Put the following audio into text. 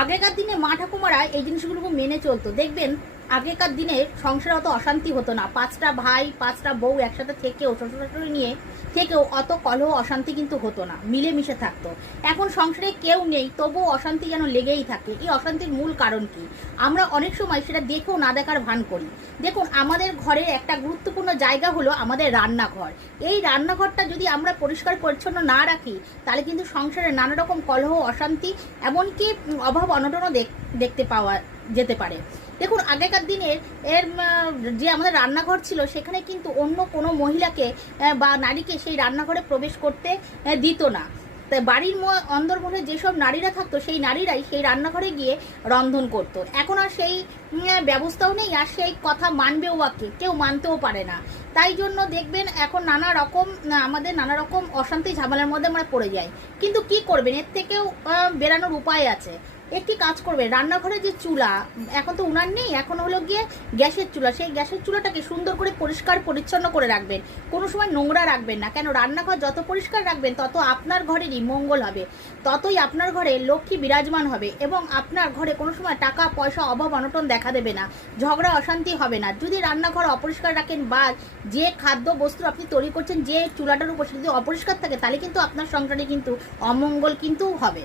আগেকার দিনে মা ঠাকুমারা এই জিনিসগুলো মেনে চলতো। দেখবেন আগেকার দিনে সংসারে অত অশান্তি হতো না, 5টা ভাই 5টা বউ একসাথে থেকেও শ্বশুর শাশুড়ি নিয়ে থেকেও অত কলহ অশান্তি কিন্তু হতো না, মিলেমিশে থাকতো। এখন সংসারে কেউ নেই, তবুও অশান্তি যেন লেগেই থাকে। এই অশান্তির মূল কারণ কি? আমরা অনেক সময় সেটা দেখেও না দেখার ভান করি। দেখুন, আমাদের ঘরের একটা গুরুত্বপূর্ণ জায়গা হলো আমাদের রান্নাঘর। এই রান্নাঘরটা যদি আমরা পরিষ্কার পরিচ্ছন্ন না রাখি, তাহলে কিন্তু সংসারে নানা রকম কলহ অশান্তি এমনকি অভাব অনটনও দেখতে পাওয়া যেতে পারে। দেখুন, আগেকার দিনের যে আমাদের রান্নাঘর ছিল, সেখানে কিন্তু অন্য কোনো মহিলাকে বা নারীকে সেই রান্নাঘরে প্রবেশ করতে দিত না। তাই বাড়ির অন্দরমহলে যেসব নারীরা থাকতো, সেই নারীরাই সেই রান্নাঘরে গিয়ে রন্ধন করতো। এখন আর সেই ব্যবস্থাও নেই, আর সেই কথা মানবেও বা কেউ মানতেও পারে না। তাই জন্য দেখবেন এখন আমাদের নানা রকম অশান্তি ঝামেলার মধ্যে আমরা পড়ে যাই। কিন্তু কি করবেন, এর থেকেও বেরানোর উপায় আছে। একটি কাজ করবে, রান্নাঘরে যে চুলা, এখন তো উনান নেই, এখন হলো গিয়ে গ্যাসের চুলা, সেই গ্যাসের চুলাটাকে সুন্দর করে পরিষ্কার পরিচ্ছন্ন করে রাখবেন। কোনো সময় নোংরা রাখবেন না। কেন? রান্নাঘর যত পরিষ্কার রাখবেন, তত আপনার ঘরেরই মঙ্গল হবে, ততই আপনার ঘরে লক্ষ্মী বিরাজমান হবে, এবং আপনার ঘরে কোনো সময় টাকা পয়সা অভাব অনটন দেখা দেবে না, ঝগড়া অশান্তি হবে না। যদি রান্নাঘর অপরিষ্কার রাখেন, বা যে খাদ্য বস্তু আপনি তৈরি করছেন যে চুলাটার উপর যদি অপরিষ্কার থাকে, তাহলে কিন্তু আপনার সংসারে কিন্তু অমঙ্গল কিন্তু হবে।